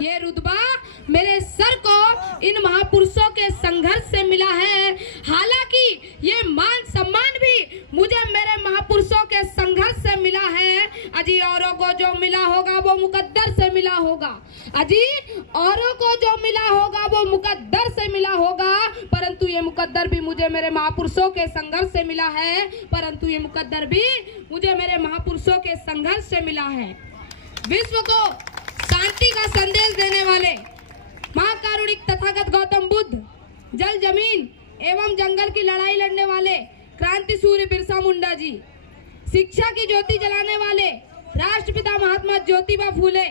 ये रुतबा मेरे सर को इन महापुरुषों के संघर्ष से मिला है। हालांकि ये मान सम्मान भी मुझे मेरे महापुरुषों के संघर्ष से मिला है। अजी औरों को जो मिला होगा वो मुकद्दर से मिला होगा। अजी औरों को जो मिला होगा वो मुकद्दर से मिला होगा, परंतु ये मुकद्दर भी मुझे मेरे महापुरुषों के संघर्ष से मिला है। परंतु ये मुकद्दर भी मुझे मेरे महापुरुषों के संघर्ष से मिला है। विश्व को शांति का संदेश देने वाले महाकारुणिक तथागत गौतम बुद्ध, जल जमीन एवं जंगल की लड़ाई लड़ने वाले क्रांति सूर्य बिरसा मुंडा जी, शिक्षा की ज्योति जलाने वाले राष्ट्रपिता महात्मा ज्योतिबा फूले,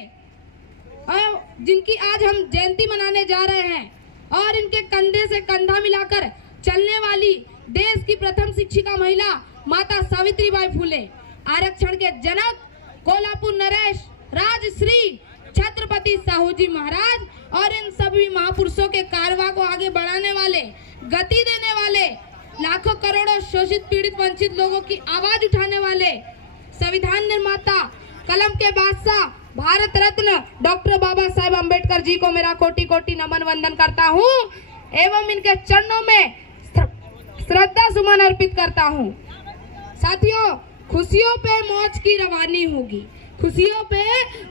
और जिनकी आज हम जयंती मनाने जा रहे हैं, और इनके कंधे से कंधा मिलाकर चलने वाली देश की प्रथम शिक्षिका महिला माता सावित्रीबाई फूले, आरक्षण के जनक कोल्हापुर नरेश राजश्री छत्रपति साहू जी महाराज, और इन सभी महापुरुषों के कारवा को आगे बढ़ाने वाले, गति देने वाले, लाखों करोड़ों शोषित पीड़ित वंचित लोगों की आवाज उठाने वाले संविधान निर्माता, कलम के बादशाह, भारत रत्न डॉक्टर बाबा साहेब अम्बेडकर जी को मेरा कोटि कोटि नमन वंदन करता हूँ एवं इनके चरणों में श्रद्धा सुमन अर्पित करता हूँ। साथियों, खुशियों पे मौज की रवानी होगी, खुशियों पे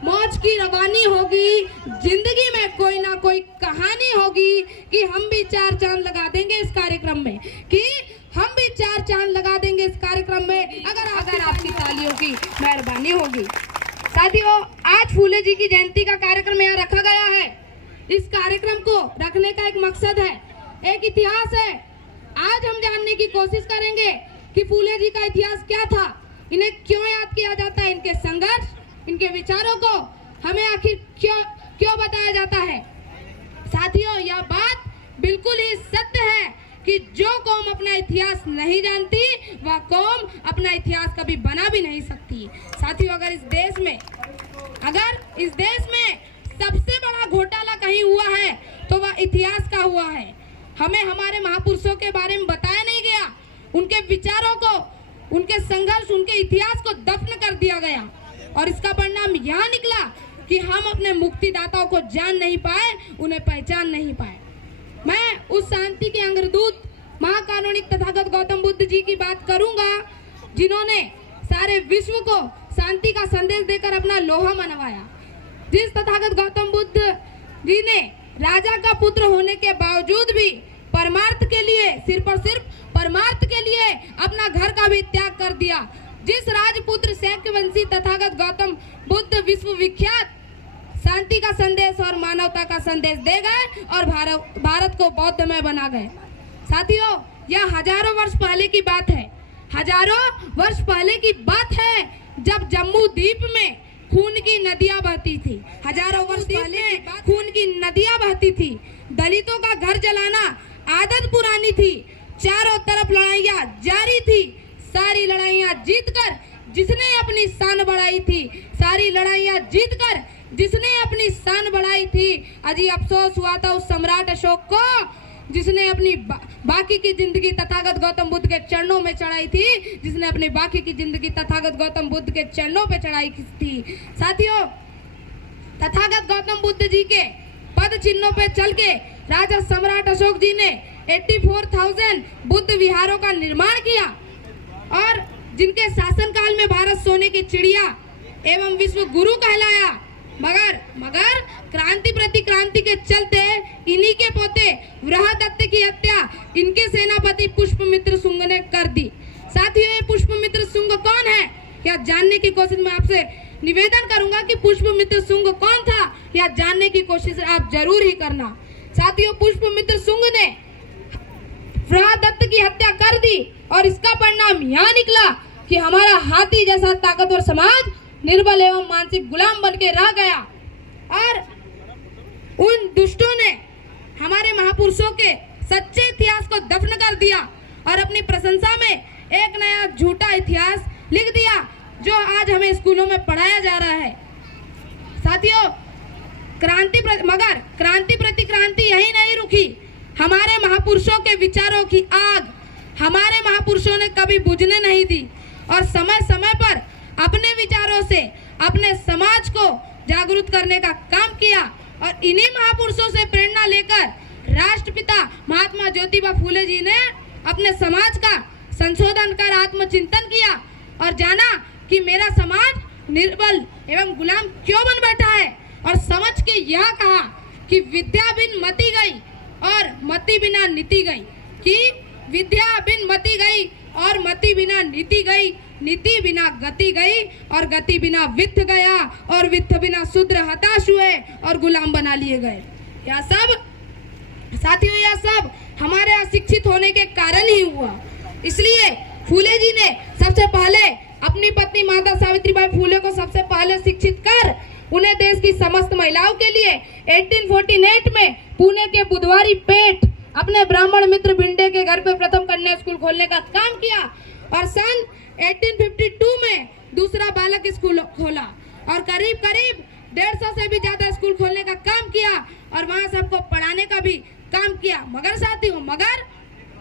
मौज की रवानी होगी। जिंदगी में कोई ना कोई कहानी होगी कि हम भी चार चांद लगा देंगे इस कार्यक्रम में, कि हम भी चार चांद लगा देंगे इस कार्यक्रम में, अगर आपकी तालियों की मेहरबानी होगी। साथियों, आज फूले जी की जयंती का कार्यक्रम यहाँ रखा गया है। इस कार्यक्रम को रखने का एक मकसद है, एक इतिहास है। आज हम जानने की कोशिश करेंगे कि फूले जी का इतिहास क्या था, इन्हें क्यों याद किया जाता है, इनके संघर्ष, इनके विचारों को हमें आखिर क्यों बताया जाता है। साथियों, यह बात बिल्कुल ही सत्य है कि जो कौम अपना इतिहास नहीं जानती वह कौम अपना इतिहास कभी बना भी नहीं सकती। साथियों, अगर इस देश में सबसे बड़ा घोटाला कहीं हुआ है तो वह इतिहास का हुआ है। हमें हमारे महापुरुषों के बारे में बताया नहीं गया, उनके विचारों को, उनके संघर्ष, उनके इतिहास को दफन कर दिया गया, और इसका परिणाम यह निकला कि हम अपने मुक्तिदाताओं को जान नहीं पाए, उन्हें पहचान नहीं पाए। मैं उस शांति के अंगरदूत महाकारुणिक तथागत गौतम बुद्ध जी की बात करूंगा, जिन्होंने सारे विश्व को शांति का संदेश देकर अपना लोहा मनवाया। जिस तथागत गौतम बुद्ध जी ने राजा का पुत्र होने के बावजूद भी परमार्थ के लिए, सिर्फ और सिर्फ परमार्थ के लिए अपना घर का भी त्याग कर दिया। जिस राजपुत्र शैक्यवंशी तथागत गौतम बुद्ध विश्व विख्यात शांति का संदेश और मानवता का संदेश दे गए और भारत को बौद्धमय बना गए। साथियों, यह हजारों वर्ष पहले की बात है, हजारों वर्ष पहले की बात है, जब जम्मू द्वीप में खून की नदियां बहती थी। हजारों वर्ष पहले खून की नदियां बहती थी। दलितों का घर जलाना आदत पुरानी थी। चारों तरफ लड़ाइयां जारी थी। सारी लड़ाइयां जीतकर जिसने अपनी शान बढ़ाई थी, सारी लड़ाइयां जीतकर जिसने अपनी शान बढ़ाई थी। अजी अफसोस हुआ था उस सम्राट अशोक को, जिसने अपनी बाकी की जिंदगी तथागत गौतम बुद्ध के चरणों में चढ़ाई थी, जिसने अपनी बाकी की जिंदगी तथागत गौतम बुद्ध के चरणों पे चढ़ाई थी। साथियों, तथागत गौतम बुद्ध जी के पद चिन्हों पे चल के राजा सम्राट अशोक जी ने 84,000 बुद्ध विहारों का निर्माण किया, और जिनके शासनकाल में भारत सोने की चिड़िया एवं विश्व गुरु कहलाया। मगर क्रांति प्रति क्रांति के चलते इन्हीं के पोते वृहदत्त की हत्या इनके सेनापति पुष्पमित्र शुंग ने कर दी। साथियों, ये पुष्पमित्र शुंग कौन है, क्या जानने की कोशिश मैं आपसे निवेदन करूंगा कि पुष्पमित्र शुंग कौन था, या जानने की कोशिश आप जरूर ही करना। साथियों, पुष्पमित्र शुंग ने वृहदत्त की हत्या कर दी, और इसका परिणाम यह निकला कि हमारा हाथी जैसा ताकतवर समाज निर्बल एवं मानसिक गुलाम बन के रह गया, और उन दुष्टों ने हमारे महापुरुषों के सच्चे इतिहास को दफन कर दिया और अपनी प्रशंसा में एक नया झूठा इतिहास लिख दिया, जो आज हमें स्कूलों में पढ़ाया जा रहा है। साथियों, क्रांति प्रति क्रांति यही नहीं रुकी। हमारे महापुरुषों के विचारों की आग हमारे महापुरुषों ने कभी बुझने नहीं दी, और समय समय पर अपने विचारों से अपने समाज को जागरूक करने का काम किया, और इन्हीं महापुरुषों से प्रेरणा लेकर राष्ट्रपिता महात्मा ज्योतिबा फूले जी ने अपने समाज का संशोधन कर आत्मचिंतन किया और जाना कि मेरा समाज निर्बल एवं गुलाम क्यों बन बैठा है, और समझ के यह कहा कि विद्या बिन मति गई और मति बिना नीति गई, कि विद्या बिन मति गई और मति बिना नीति गई, नीति बिना गति गई और गति बिना वित्त गया और वित्त बिना शूद्र हताश हुए और गुलाम बना लिए गए। यह सब साथियों, यह सब हमारे अशिक्षित होने के कारण ही हुआ। इसलिए फूले जी ने सबसे पहले अपनी पत्नी माता सावित्रीबाई फूले को सबसे पहले शिक्षित कर उन्हें देश की समस्त महिलाओं के लिए 1848 में पुणे के बुधवारी पेट अपने ब्राह्मण मित्र भिंडे के घर पे प्रथम कन्या स्कूल खोलने का काम किया और सन 1852 में दूसरा बालक स्कूल खोला और करीब करीब 150 से भी ज्यादा स्कूल खोलने का काम किया और वहां सबको पढ़ाने का भी काम किया। मगर साथियों, मगर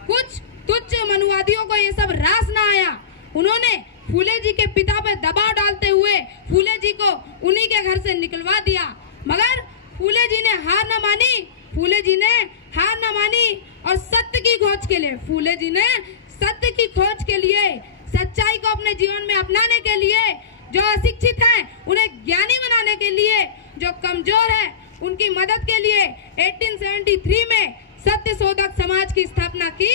कुछ तुच्छ मनुवादियों को ये सब रास ना आया। उन्होंने फूले जी के पिता पे दबाव डालते हुए फूले जी को उन्हीं के घर से निकलवा दिया। मगर फूले जी ने हार न मानी, फूले जी ने हार न मानी और सत्य की खोज के लिए, फूले जी ने सत्य की खोज के लिए, सच्चाई को अपने जीवन में अपनाने के लिए, जो अशिक्षित हैं उन्हें ज्ञानी बनाने के लिए, जो कमजोर है उनकी मदद के लिए 1873 में सत्य शोधक समाज की स्थापना की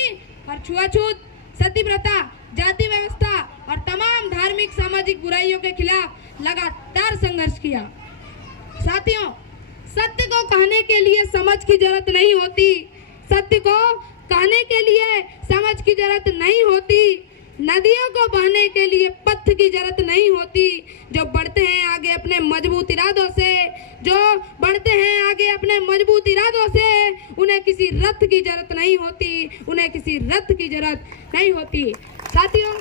और छुआछूत, सती प्रथा, जाति व्यवस्था और तमाम धार्मिक सामाजिक बुराइयों के खिलाफ लगातार संघर्ष किया। साथियों, सत्य को कहने के लिए समझ की जरूरत नहीं होती, सत्य को कहने के लिए समझ की जरूरत नहीं होती, नदियों को बहने के लिए पथ की जरूरत नहीं होती। जो बढ़ते हैं आगे अपने मजबूत इरादों से, जो बढ़ते हैं आगे अपने मजबूत इरादों से, उन्हें किसी रथ की जरूरत नहीं होती, उन्हें किसी रथ की जरूरत नहीं होती। साथियों,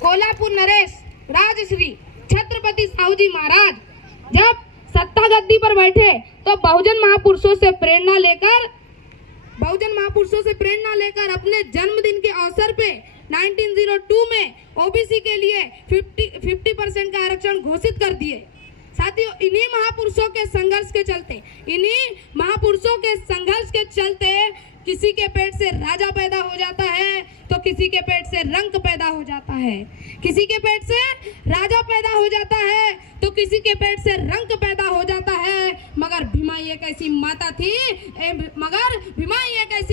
कोल्हापुर नरेश राजश्री छत्रपति साहू जी महाराज जब सत्ता गद्दी पर बैठे तो बहुजन महापुरुषों से प्रेरणा लेकर अपने जन्मदिन के अवसर पे 1902 में ओबीसी के लिए 50% का आरक्षण घोषित कर दिए। साथियों, इन्हीं महापुरुषों के संघर्ष के चलते किसी के पेट से राजा पैदा हो जाता है तो किसी के पेट से रंक पैदा हो जाता है, किसी के पेट से राजा पैदा हो जाता है तो किसी के पेट से रंक पैदा हो जाता है। मगर भीमाई एक ऐसी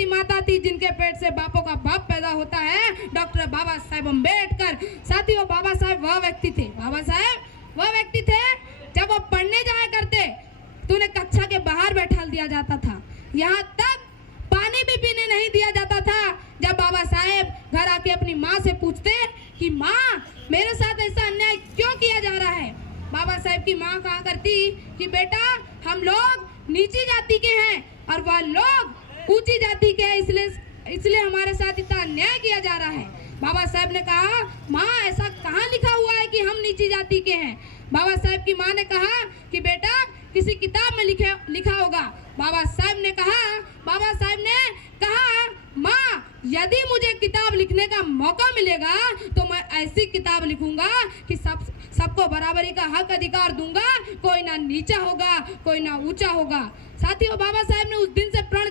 माता थी जिनके पेट से बापों का बाप पैदा होता है, डॉक्टर बाबा साहेब अम्बेडकर। साथियों, बाबा साहेब वह व्यक्ति थे जब वो पढ़ने जाया करते तो उन्हें कक्षा के बाहर बैठा दिया जाता था, यहाँ तक पानी भी पीने नहीं दिया जाता था। जब बाबा साहेब घर आके अपनी माँ से पूछते कि माँ, मेरे साथ ऐसा अन्याय क्यों किया जा रहा है, बाबा साहेब की माँ कहा करती कि बेटा, हम लोग नीची जाति के हैं और वह लोग ऊंची जाति के हैं, इसलिए हमारे साथ इतना अन्याय किया जा रहा है। बाबा साहेब ने कहा, माँ, ऐसा कहाँ लिखा हुआ है कि हम नीची जाति के हैं। बाबा साहेब की माँ ने कहा कि बेटा, किसी किताब में लिखा होगा। बाबा साहेब ने कहा, माँ, यदि मुझे किताब लिखने का मौका मिलेगा तो मैं ऐसी किताब लिखूंगा कि सबको बराबरी का हक अधिकार दूंगा, कोई ना नीचा होगा, कोई ना ऊंचा होगा। साथियों, बाबा साहेब ने उस दिन से प्रण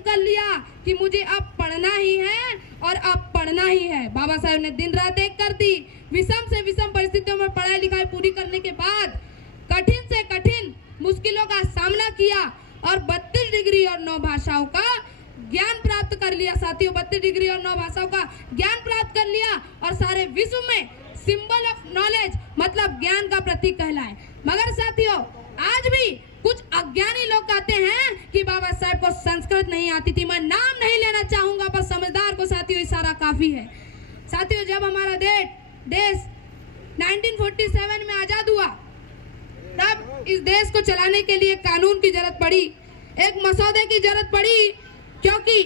कर लिया कि मुझे अब पढ़ना ही है और अब पढ़ना ही है। बाबा साहेब ने दिन रात एक कर दी। विषम से विषम परिस्थितियों में पढ़ाई लिखाई पूरी करने के बाद कठिन से कठिन मुश्किलों का सामना किया और 32 डिग्री और 9 भाषाओं का ज्ञान प्राप्त कर लिया। साथियों, 32 डिग्री और 9 भाषाओं का ज्ञान प्राप्त कर लिया और सारे विश्व में सिंबल ऑफ नॉलेज मतलब ज्ञान का प्रतीक कहलाए। मगर साथियों, आज भी कुछ अज्ञानी लोग कहते हैं कि बाबा साहेब को संस्कृत नहीं आती थी। मैं नाम नहीं लेना चाहूंगा, पर समझदार को साथियों इशारा काफी है। साथियों, जब हमारा देश 1947 में आजाद हुआ, तब इस देश को चलाने के लिए कानून की जरूरत पड़ी, एक मसौदे की जरूरत पड़ी, क्योंकि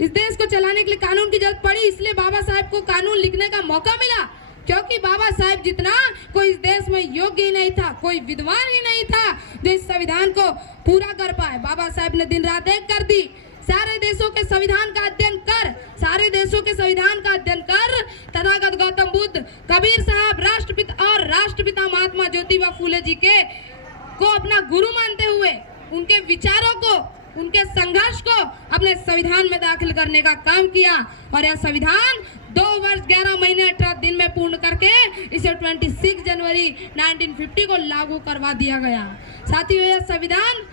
इस देश को चलाने के लिए कानून की जरूरत पड़ी। इसलिए बाबा साहेब को कानून लिखने का मौका मिला, क्योंकि बाबा साहेब जितना कोई इस देश में योग्य ही नहीं था, कोई विद्वान ही नहीं था जो इस संविधान को पूरा कर पाए। बाबा साहेब ने दिन रात एक कर दी। सारे देशों के संविधान का अध्ययन कर, सारे देशों के संविधान का अध्ययन कर। तथागत गौतम बुद्ध, कबीर साहब, राष्ट्रपिता महात्मा ज्योतिबा फूले जी को अपना गुरु मानते हुए उनके विचारों को, उनके संघर्ष को अपने संविधान में दाखिल करने का काम किया और यह संविधान 2 वर्ष 11 महीने 18 दिन में पूर्ण करके इसे 26 जनवरी 1950 को लागू करवा दिया गया। साथियों, यह संविधान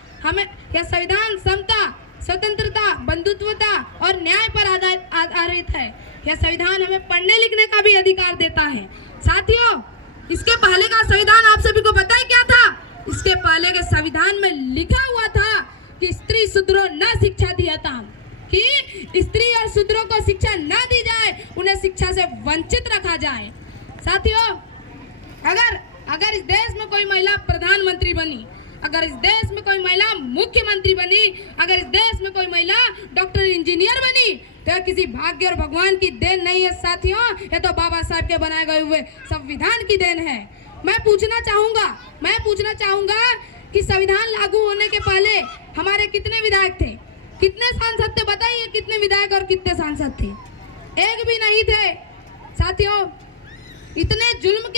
समता, स्वतंत्रता, बंधुत्वता और न्याय पर आधारित है। यह संविधान हमें पढ़ने लिखने का भी अधिकार देता है। साथियों, इसके पहले का संविधान आप सभी को पता है क्या था? इसके पहले के संविधान में लिखा हुआ था कि स्त्री शूद्रों न शिक्षा दिया था, कि स्त्री और शूद्रों को शिक्षा न दी जाए, उन्हें शिक्षा से वंचित रखा जाए। साथियों, अगर इस देश में कोई महिला प्रधानमंत्री बनी, अगर इस देश में कोई महिला मुख्यमंत्री बनी, अगर इस देश में कोई महिला डॉक्टर, इंजीनियर बनी, तो यह किसी भाग्य और भगवान की देन नहीं है साथियों, यह तो बाबा साहब के बनाए गए हुए संविधान की देन है। मैं पूछना चाहूंगा कि संविधान लागू होने के पहले हमारे कितने विधायक थे, कितने सांसद थे? बताइए, कितने विधायक और कितने सांसद थे? एक भी नहीं थे। साथियों, इतने जुल्म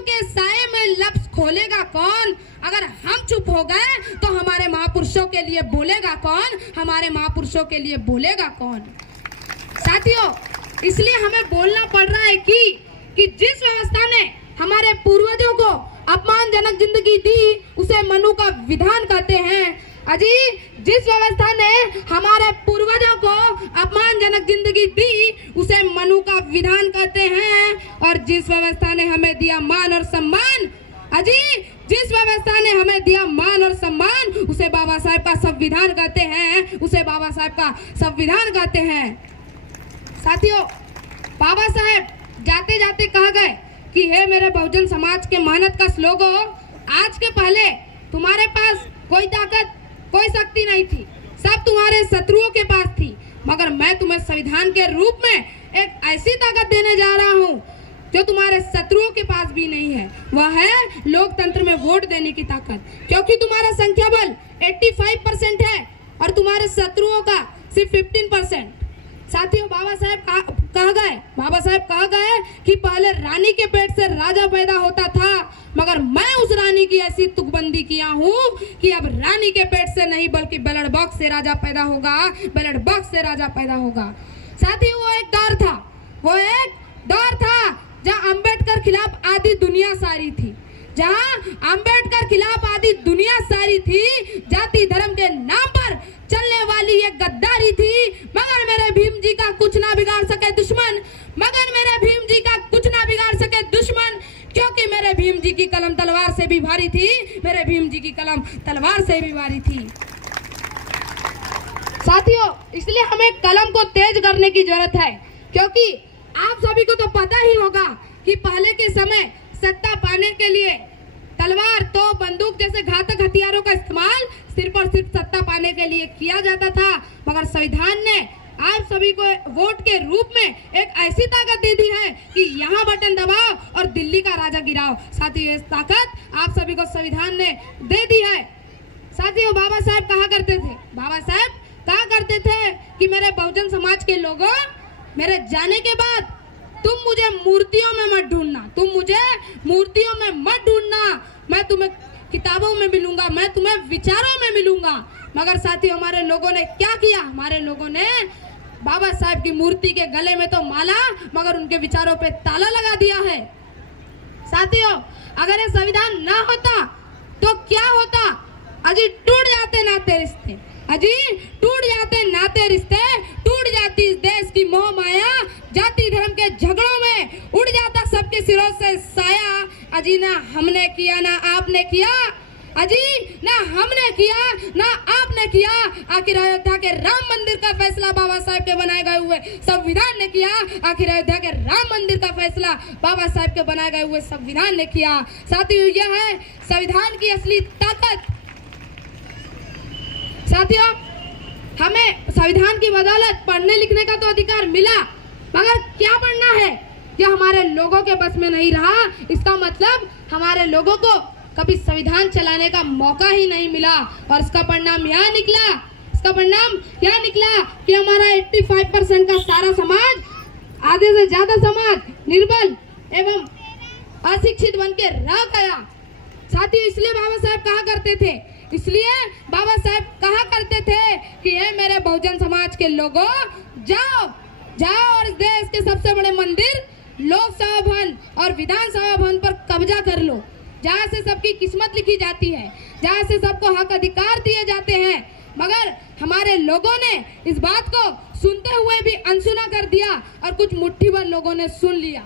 के साए में लफ्ज खोलेगा कौन? अगर हम चुप हो गए तो हमारे महापुरुषों के लिए बोलेगा कौन? हमारे महापुरुषों के लिए बोलेगा कौन? साथियों, इसलिए हमें बोलना पड़ रहा है कि जिस व्यवस्था ने हमारे पूर्वजों को अपमानजनक जिंदगी दी, उसे मनु का विधान कहते हैं। अजी, जिस व्यवस्था ने हमारे पूर्वजों को अपमानजनक जिंदगी दी, उसे मनु का विधान कहते हैं। और जिस व्यवस्था ने हमें दिया मान और सम्मान, अजी, जिस व्यवस्था ने हमें दिया मान और सम्मान, उसे बाबा साहब का संविधान कहते हैं, उसे बाबा साहब का संविधान कहते हैं। साथियों, बाबा साहब जाते जाते कह गए कि हे मेरे बहुजन समाज के मेहनत का लोगों, आज के पहले तुम्हारे पास कोई ताकत, कोई शक्ति नहीं थी, सब तुम्हारे शत्रुओं के पास थी, मगर मैं तुम्हें संविधान के रूप में एक ऐसी ताकत देने जा रहा हूँ जो तुम्हारे शत्रुओं के पास भी नहीं है। वह है लोकतंत्र में वोट देने की ताकत, क्योंकि तुम्हारा संख्या बल 85% है और तुम्हारे शत्रुओं का सिर्फ 15%। साथियों, बाबा साहब कह गए कि पहले रानी के पेट से राजा पैदा होता था, मगर मैं उस रानी की ऐसी तुकबंदी किया हूँ कि अब रानी के पेट से नहीं बल्कि बैलेट बॉक्स से राजा पैदा होगा, बैलेट बॉक्स से राजा पैदा होगा। साथियों, वो एक दौर था जहाँ अम्बेडकर खिलाफ आधी दुनिया सारी थी, जाति धर्म के नाम पर चलने वाली ये गद्दारी थी। मगर मेरे भीम जी का कुछ ना बिगाड़ सके दुश्मन, क्योंकि मेरे भीम जी की कलम तलवार से भी भारी थी, साथियों, इसलिए हमें कलम को तेज करने की जरूरत है, क्योंकि आप सभी को तो पता ही होगा कि पहले के समय सत्ता पाने के लिए तलवार, तो बंदूक जैसे घातक हथियारों का इस्तेमाल सिर्फ और सिर्फ सत्ता पाने के लिए किया जाता था। मगर संविधान ने आप सभी को वोट के रूप में एक ऐसी ताकत दे दी है कि यहाँ बटन दबाओ और दिल्ली का राजा गिराओ। साथियों, इस ताकत आप सभी को संविधान ने दे दी है। साथियों, बाबा साहब कहा करते थे कि मेरे बहुजन समाज के लोगों, मेरे जाने के बाद तुम मुझे मूर्तियों में मत ढूंढना, मैं तुम्हें किताबों में मिलूंगा, मैं तुम्हें विचारों में मिलूंगा। मगर साथियों, हमारे लोगों ने क्या किया? हमारे लोगों ने बाबा साहब की मूर्ति के गले में तो माला, मगर उनके विचारों पे ताला लगा दिया है। साथियों, अगर ये संविधान ना होता तो क्या होता? अजी टूट जाते नाते रिश्ते, टूट जाती इस देश की मोह माया, जाति धर्म के झगड़ों में उड़ जाता सबके सिरों से साया। अजी ना हमने किया ना आपने किया, आखिर अयोध्या के राम मंदिर का फैसला बाबा साहब के बनाए गए हुए संविधान ने किया। साथियों, यह है संविधान की असली ताकत। साथियों, हमें संविधान की बदौलत पढ़ने लिखने का तो अधिकार मिला, मगर क्या पढ़ना है यह हमारे लोगों के बस में नहीं रहा। इसका मतलब हमारे लोगों को कभी संविधान चलाने का मौका ही नहीं मिला और इसका परिणाम यह निकला इसका परिणाम क्या निकला कि हमारा 85% का सारा समाज, आधे से ज्यादा समाज निर्बल एवं अशिक्षित बन के रह गया। साथियों, इसलिए बाबा साहब कहा करते थे, इसलिए बाबा साहब कहा करते थे कि हे मेरे बहुजन समाज के लोगों, जाओ जाओ और इस देश के सबसे बड़े मंदिर लोकसभा भवन और विधानसभा भवन पर कब्जा कर लो, जहाँ से सबकी किस्मत लिखी जाती है, जहाँ से सबको हक अधिकार दिए जाते हैं। मगर हमारे लोगों ने इस बात को सुनते हुए भी अनसुना कर दिया और कुछ मुट्ठी भर लोगों ने सुन लिया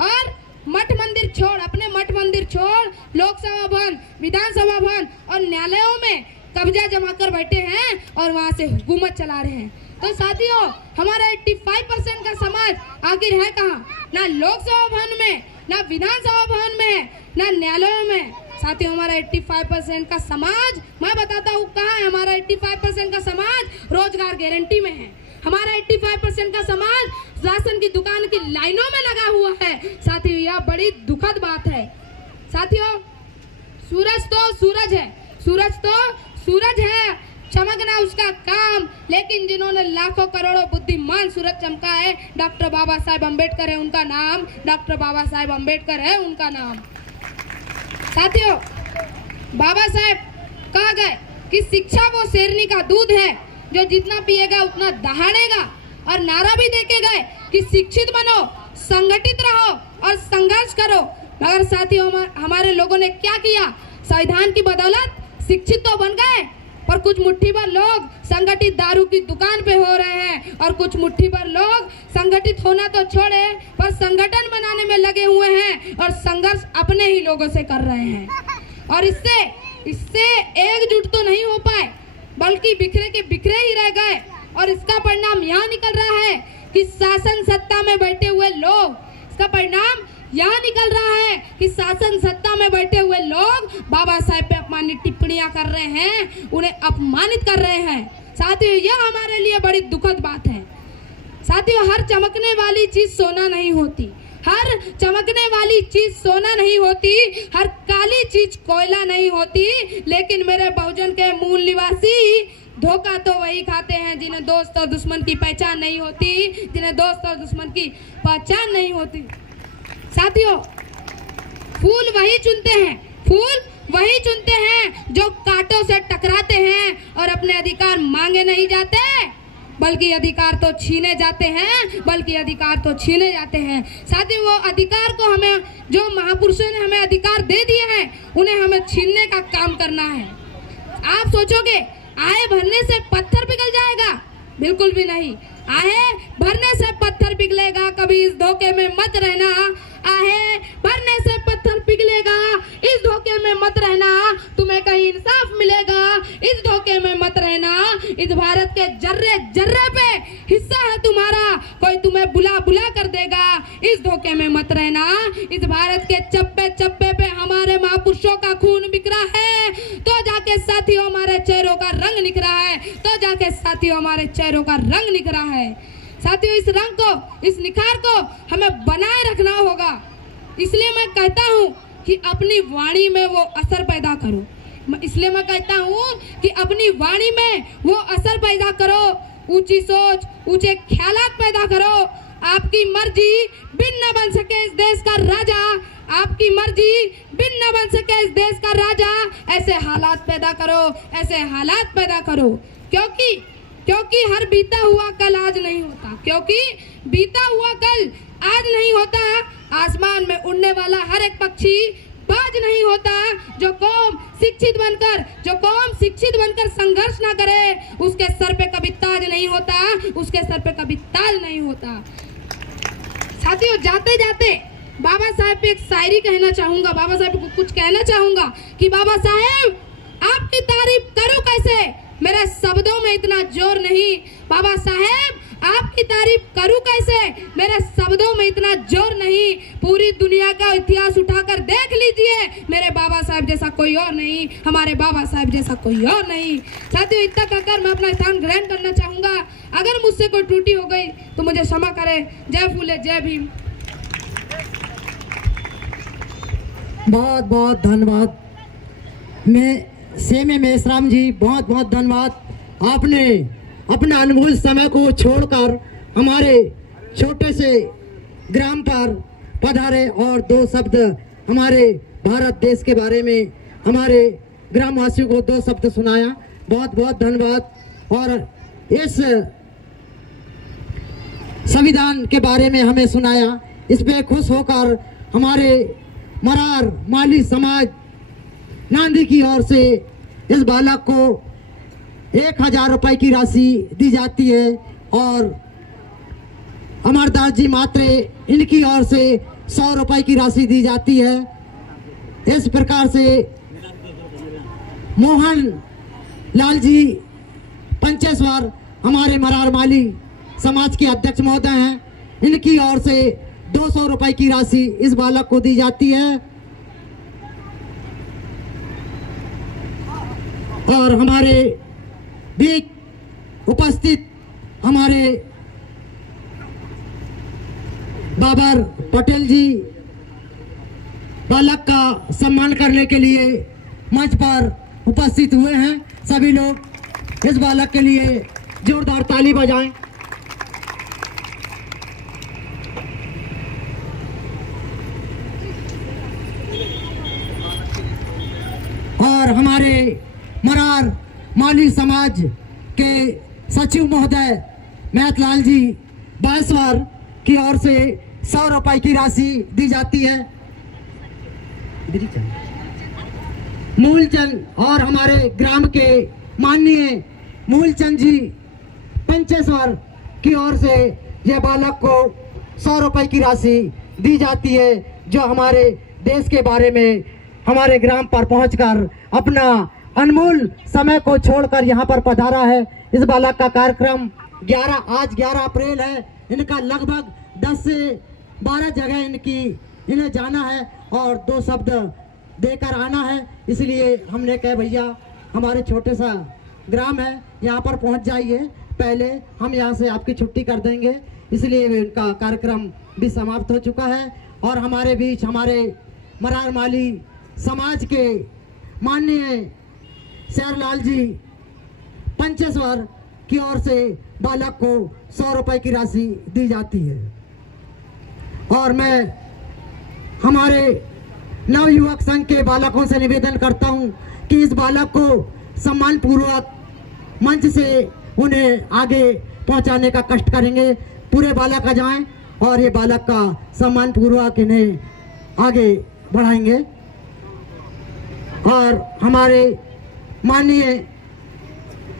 और मठ मंदिर छोड़, अपने मठ मंदिर छोड़ लोकसभा भवन, विधानसभा भवन और न्यायालयों में कब्जा जमा कर बैठे हैं और वहां से हुकूमत चला रहे हैं। तो साथियों, हमारा 85% का समाज आखिर है कहाँ? ना लोकसभा भवन में, ना विधानसभा भवन में, ना न्यायालयों में। साथियों, हमारा 85% का समाज, मैं बताता हूँ कहाँ है। हमारा 85% का समाज रोजगार गारंटी में है। हमारा 85% का समाज राशन की दुकान की लाइनों में लगा हुआ है। साथियों, यह बड़ी दुखद बात है। साथियों, सूरज तो सूरज है, सूरज तो सूरज है, चमकना उसका काम, लेकिन जिन्होंने लाखों करोड़ों बुद्धिमान सूरज चमका है, डॉक्टर बाबा साहेब अम्बेडकर है उनका नाम, डॉक्टर बाबा साहेब अम्बेडकर है उनका नाम। साथियों, बाबा साहेब कहा गए कि शिक्षा वो शेरनी का दूध है जो जितना पिएगा उतना दहाड़ेगा, और नारा भी देके गए कि शिक्षित बनो, संगठित रहो और संघर्ष करो। मगर साथियों, हमारे लोगों ने क्या किया? संविधान की बदौलत शिक्षित तो बन गए, पर कुछ मुट्ठी भर लोग संगठित दारू की दुकान पे हो रहे हैं और कुछ मुट्ठी भर लोग संगठित होना तो छोड़े पर संगठन बनाने में लगे हुए हैं और संघर्ष अपने ही लोगों से कर रहे हैं। और इससे एकजुट तो नहीं हो पाए, बल्कि बिखरे के बिखरे ही रह गए। और इसका परिणाम यहाँ निकल रहा है कि शासन सत्ता में बैठे हुए लोग, इसका परिणाम यहाँ निकल रहा है कि शासन सत्ता में बैठे हुए लोग बाबा साहेब पे अपमानित टिप्पणियां कर रहे हैं, उन्हें अपमानित कर रहे हैं। साथियों, यह हमारे लिए बड़ी दुखद बात है। साथियों, हर चमकने वाली चीज सोना नहीं होती, हर चमकने वाली चीज सोना नहीं होती, हर काली चीज कोयला नहीं होती। लेकिन मेरे बहुजन के मूल निवासी धोखा तो वही खाते हैं जिन्हें दोस्त और दुश्मन की पहचान नहीं होती, जिन्हें दोस्त और दुश्मन की पहचान नहीं होती। साथियों, फूल वही चुनते हैं, फूल वही चुनते हैं जो कांटों से टकराते हैं और अपने अधिकार मांगे नहीं जाते, बल्कि अधिकार तो छीने जाते हैं, बल्कि अधिकार तो छीने जाते हैं। साथियों, वो अधिकार को हमें, जो महापुरुषों ने हमें अधिकार दे दिए हैं, उन्हें हमें छीनने का काम करना है। आप सोचोगे आहे भरने से पत्थर पिघल जाएगा? बिल्कुल भी नहीं। आहे भरने से पत्थर पिघलेगा, कभी इस धोखे में मत रहना। आहे भरने से पत्थर पिघलेगा, इस धोखे में मत रहना, तुम्हें कहीं इंसाफ मिलेगा, इस धोखे में मत रहना। इस भारत के जर्रे जर्रे पे हिस्सा है तुम्हारा, कोई तुम्हें बुला बुला कर देगा, इस धोखे में मत रहना। इस भारत के चप्पे चप्पे पे हमारे महापुरुषों का खून बिखरा है, तो जाके साथियों हमारे चेहरों का रंग निखरा है, तो जाके साथियों हमारे चेहरों का रंग निखरा है। साथियों, इस रंग को, इस निखार को हमें बनाए रखना होगा। इसलिए मैं कहता हूँ कि अपनी वाणी में वो असर पैदा करो। इसलिए मैं कहता हूँ कि अपनी वाणी में वो असर पैदा करो, ऊंची सोच, ऊंचे ख्यालात पैदा करो। आपकी मर्जी बिन न बन सके इस देश का राजा, आपकी मर्जी बिन न बन सके इस देश का राजा। ऐसे हालात पैदा करो, ऐसे हालात पैदा करो, क्योंकि हर बीता हुआ कल आज नहीं होता, क्योंकि बीता हुआ कल आज नहीं होता। आसमान में उड़ने वाला हर एक पक्षी बाज नहीं होता। जो कौम शिक्षित बनकर संघर्ष ना करे, उसके सर पे कभी ताज नहीं होता, उसके सर पे कभी ताज नहीं होता। साथियों, जाते जाते बाबा साहेब पे एक शायरी कहना चाहूंगा, बाबा साहेब को कुछ कहना चाहूंगा कि बाबा साहेब, आपकी तारीफ करूं कैसे, मेरे शब्दों में इतना जोर नहीं। बाबा साहेब, आपकी तारीफ करूं कैसे, मेरे शब्दों में इतना जोर नहीं। पूरी दुनिया का इतिहास उठाकर देख लीजिए, मेरे बाबा साहेब जैसा कोई और नहीं, हमारे बाबा साहेब जैसा कोई और नहीं। साथियों, इतना कहकर मैं अपना स्थान ग्रहण करना चाहूंगा। अगर मुझसे कोई त्रुटि हो गई तो मुझे क्षमा करें। जय फूले, जय भीम। बहुत बहुत धन्यवाद। मैं सेमे मेसराम जी, बहुत बहुत धन्यवाद। आपने अपना अनमोल समय को छोड़कर हमारे छोटे से ग्राम पर पधारे और दो शब्द हमारे भारत देश के बारे में हमारे ग्रामवासियों को दो शब्द सुनाया। बहुत बहुत धन्यवाद। और इस संविधान के बारे में हमें सुनाया, इस पे खुश होकर हमारे मरार माली समाज नांदी की ओर से इस बालक को 1000 रुपए की राशि दी जाती है और अमरदास जी मात्रे इनकी ओर से 100 रुपए की राशि दी जाती है। इस प्रकार से मोहन लाल जी पंचेश्वर हमारे मरार माली समाज के अध्यक्ष महोदय हैं, इनकी ओर से 200 रुपए की राशि इस बालक को दी जाती है। और हमारे बीच उपस्थित हमारे बाबर पटेल जी बालक का सम्मान करने के लिए मंच पर उपस्थित हुए हैं। सभी लोग इस बालक के लिए जोरदार ताली बजाएं। और हमारे मरार माली समाज के सचिव महोदय महतलाल जी बायसवार की ओर से 100 रुपए की राशि दी जाती है। मूलचंद और हमारे ग्राम के माननीय मूलचंद जी पंचेश्वर की ओर से यह बालक को 100 रुपए की राशि दी जाती है, जो हमारे देश के बारे में हमारे ग्राम पर पहुंचकर अपना अनमोल समय को छोड़कर यहाँ पर पधारा है। इस बालक का कार्यक्रम आज 11 अप्रैल है। इनका लगभग 10 से 12 जगह इन्हें जाना है और 2 शब्द देकर आना है। इसलिए हमने कहा भैया हमारे छोटे सा ग्राम है, यहाँ पर पहुँच जाइए, पहले हम यहाँ से आपकी छुट्टी कर देंगे। इसलिए इनका कार्यक्रम भी समाप्त हो चुका है। और हमारे बीच हमारे मरार माली समाज के माननीय शेरलाल जी पंचेश्वर की ओर से बालक को 100 रुपए की राशि दी जाती है। और मैं हमारे नवयुवक संघ के बालकों से निवेदन करता हूं कि इस बालक को सम्मान पूर्वक मंच से उन्हें आगे पहुंचाने का कष्ट करेंगे। पूरे बालक आ जाएं और ये बालक का सम्मान पूर्वक इन्हें आगे बढ़ाएंगे। और हमारे माननीय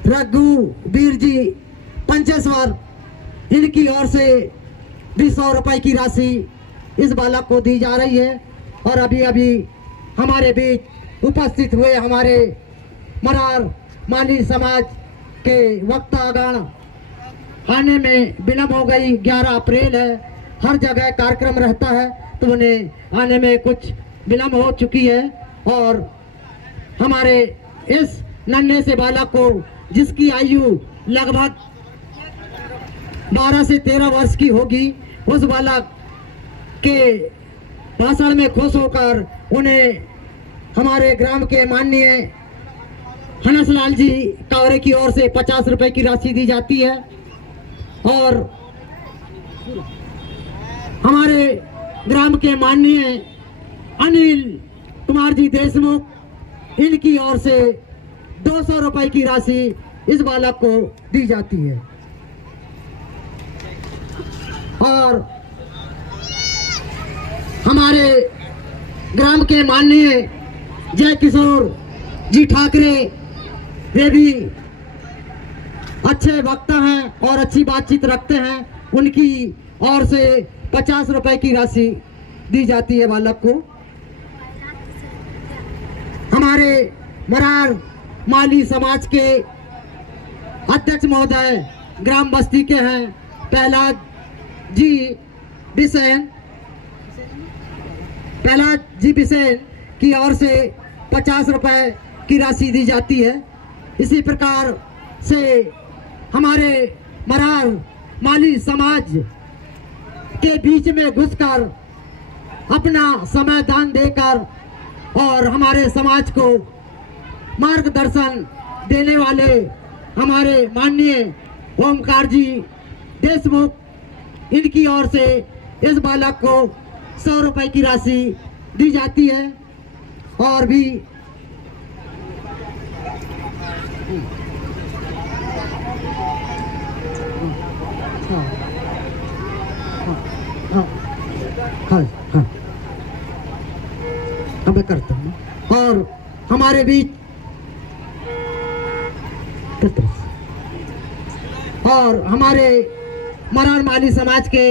रघुवीर जी पंचेश्वर इनकी ओर से भी 100 रुपए की राशि इस बालक को दी जा रही है। और अभी अभी हमारे बीच उपस्थित हुए हमारे मरार माली समाज के वक्तागण आने में विलम्ब हो गई। 11 अप्रैल है, हर जगह कार्यक्रम रहता है तो उन्हें आने में कुछ विलम्ब हो चुकी है। और हमारे इस नन्हे से बालक को, जिसकी आयु लगभग 12 से 13 वर्ष की होगी, उस बालक के भाषण में खुश होकर उन्हें हमारे ग्राम के माननीय हनसलाल जी कावरे की ओर से 50 रुपए की राशि दी जाती है। और हमारे ग्राम के माननीय अनिल कुमार जी देशमुख इनकी ओर से 200 रुपए की राशि इस बालक को दी जाती है। और हमारे ग्राम के माननीय जय किशोर जी ठाकरे, वे भी अच्छे वक्ता हैं और अच्छी बातचीत रखते हैं, उनकी ओर से 50 रुपए की राशि दी जाती है बालक को। हमारे मरार माली समाज के अध्यक्ष महोदय ग्राम बस्ती के हैं प्रहलाद जी बिसेन की ओर से 50 रुपए की राशि दी जाती है। इसी प्रकार से हमारे मरार माली समाज के बीच में घुसकर अपना समय दान देकर और हमारे समाज को मार्गदर्शन देने वाले हमारे माननीय ओमकार जी देशमुख इनकी ओर से इस बालक को 100 रुपए की राशि दी जाती है। और भी मैं करता हूँ। और हमारे बीच और हमारे मरार माली समाज के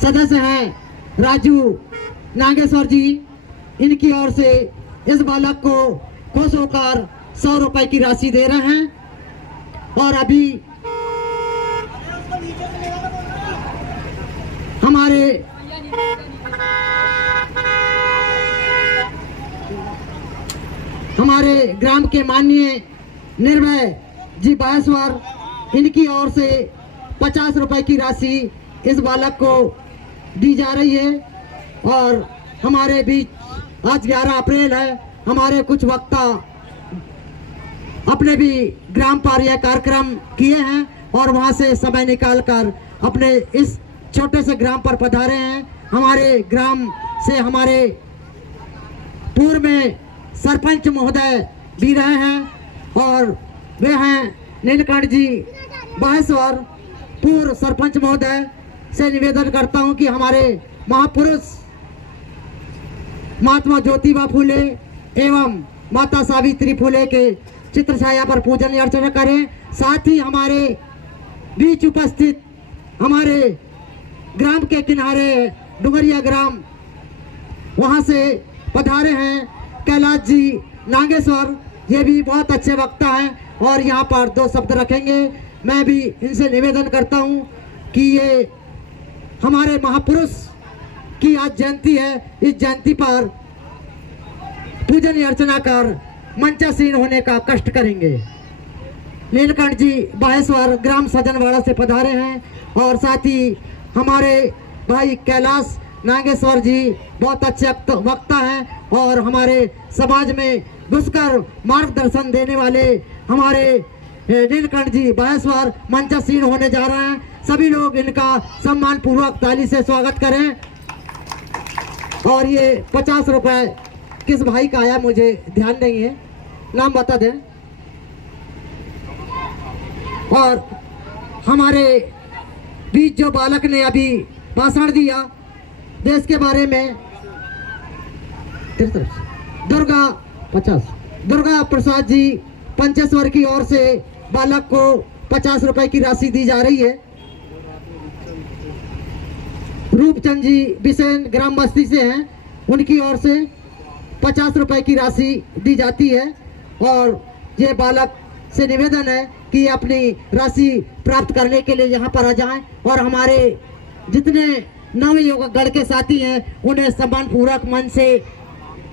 सदस्य हैं राजू नागेश्वर जी, इनकी ओर से इस बालक को खुश होकर 100 रुपए की राशि दे रहे हैं। और अभी हमारे ग्राम के माननीय निर्भय जी बायसवार, इनकी ओर से 50 रुपए की राशि इस बालक को दी जा रही है। और हमारे बीच आज 11 अप्रैल है, हमारे कुछ वक्ता अपने भी ग्राम पर यह कार्यक्रम किए हैं और वहां से समय निकालकर अपने इस छोटे से ग्राम पर पधारे हैं। हमारे ग्राम से हमारे पूर्व में सरपंच महोदय भी रहे हैं और वे हैं नीलकंठ जी बाहेश्वर। पूर्व सरपंच महोदय से निवेदन करता हूं कि हमारे महापुरुष महात्मा ज्योतिबा फूले एवं माता सावित्री फूले के चित्र छाया पर पूजन अर्चना करें। साथ ही हमारे बीच उपस्थित हमारे ग्राम के किनारे डुमरिया ग्राम, वहां से पधारे हैं कैलाश जी नागेश्वर, ये भी बहुत अच्छे वक्ता हैं और यहाँ पर 2 शब्द रखेंगे। मैं भी इनसे निवेदन करता हूँ कि ये हमारे महापुरुष की आज जयंती है, इस जयंती पर पूजन अर्चना कर मंचासीन होने का कष्ट करेंगे। नीलकंठ जी बाहेश्वर ग्राम सजनवाड़ा से पधारे हैं और साथ ही हमारे भाई कैलाश नागेश्वर जी बहुत अच्छे वक्ता हैं और हमारे समाज में घुसकर मार्गदर्शन देने वाले हमारे नीलकंठ जी बाहेश्वर मंचासीन होने जा रहे हैं। सभी लोग इनका सम्मान पूर्वक ताली से स्वागत करें। और ये 50 रुपए किस भाई का आया मुझे ध्यान नहीं है, नाम बता दें। और हमारे बीच जो बालक ने अभी भाषण दिया देश के बारे में, दुर्गा प्रसाद जी पंचेश्वर की ओर से बालक को 50 रुपए की राशि दी जा रही है। रूपचंद जी बिसेन ग्राम बस्ती से हैं, उनकी ओर से 50 रुपए की राशि दी जाती है। और ये बालक से निवेदन है कि अपनी राशि प्राप्त करने के लिए यहाँ पर आ जाएं और हमारे जितने नवयुवक गढ़ के साथी हैं उन्हें सम्मान पूर्वक मन से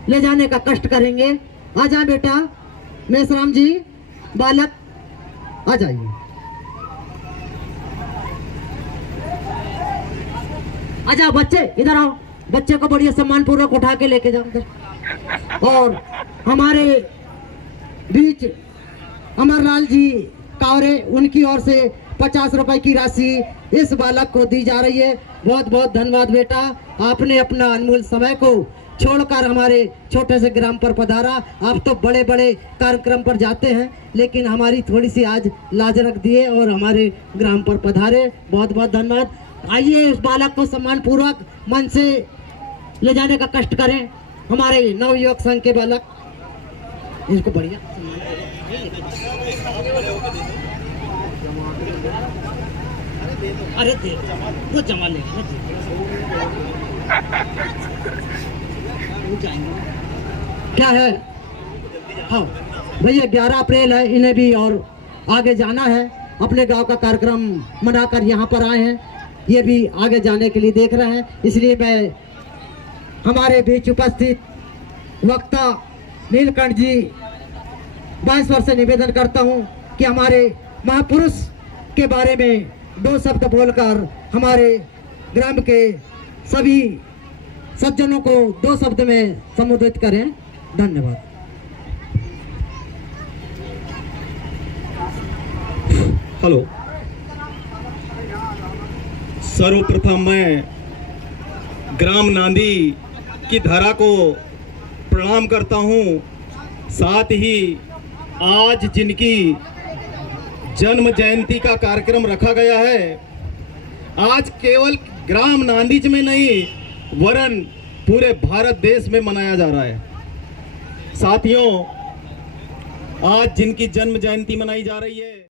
ले जाने का कष्ट करेंगे। आ जाए बेटा मेसराम जी, बालक आ जाइए। आ जाओ बच्चे, इधर आओ, बच्चे को बढ़िया सम्मान पूर्वक उठा के लेके जाओ इधर। और हमारे बीच अमरलाल जी कावरे, उनकी ओर से 50 रुपए की राशि इस बालक को दी जा रही है। बहुत बहुत धन्यवाद बेटा, आपने अपना अनमोल समय को छोड़कर हमारे छोटे से ग्राम पर पधारा। आप तो बड़े बड़े कार्यक्रम पर जाते हैं, लेकिन हमारी थोड़ी सी आज लाज रख दिए और हमारे ग्राम पर पधारे। बहुत बहुत धन्यवाद। आइए इस बालक को सम्मान पूर्वक मन से ले जाने का कष्ट करें। हमारे नवयुवक संघ के बालक, इसको बढ़िया अरे दे वो जमा ले क्या है। हाँ भैया 11 अप्रैल है, इन्हें भी और आगे जाना है, अपने गांव का कार्यक्रम मनाकर यहाँ पर आए हैं, ये भी आगे जाने के लिए देख रहे हैं। इसलिए मैं हमारे बीच उपस्थित वक्ता नीलकंठ जी बाहेश्वर से निवेदन करता हूँ कि हमारे महापुरुष के बारे में 2 शब्द बोलकर हमारे ग्राम के सभी सज्जनों को 2 शब्द में संबोधित करें। धन्यवाद। हेलो, सर्वप्रथम मैं ग्राम नांदी की धरा को प्रणाम करता हूँ। साथ ही आज जिनकी जन्म जयंती का कार्यक्रम रखा गया है, आज केवल ग्राम नांदीज में नहीं वरन पूरे भारत देश में मनाया जा रहा है। साथियों, आज जिनकी जन्म जयंती मनाई जा रही है